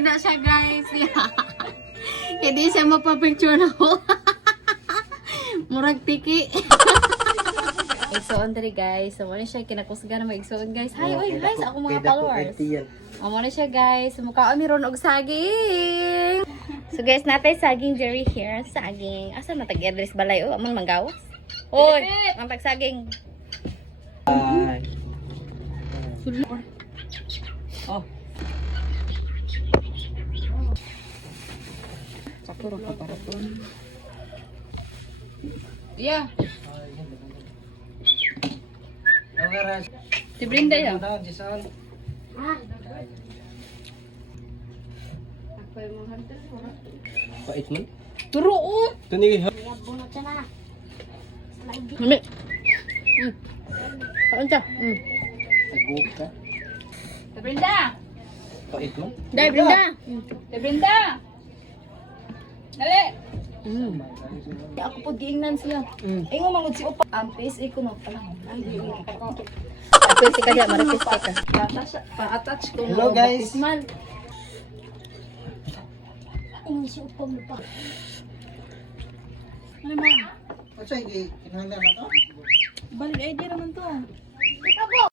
na siya, guys. Hindi siya mapapicture na ko. Murag tiki. Igsoon diri guys. So, muna siya kinakusga na mag-igsoon guys. Hi, oy guys, ako mga followers. Muna siya guys. Mukha kami ron og saging. So guys, natay saging Jerry here. Saging. Asa na tag-address balay? O, amang manggawas. Oy, ang tagsaging. Bye. Oh. Sakuro ka para po. Yeah. Si Brenda ya. Pait man. Turo oh. Tunig. Mami. Kaon ta. Aguk ka. Si Brenda. Pait man. Dai Brenda. Si Brenda. Dali. Ako po giingnan siya. Ingo mangud si upa. Ampis iko no pala. Ampis ka dia maripis ka. Pa-attach ko. Hello guys. Man. Ingo si upa mo pa. Ano man? Asa hindi kinahanglan na to? Balik idea naman to.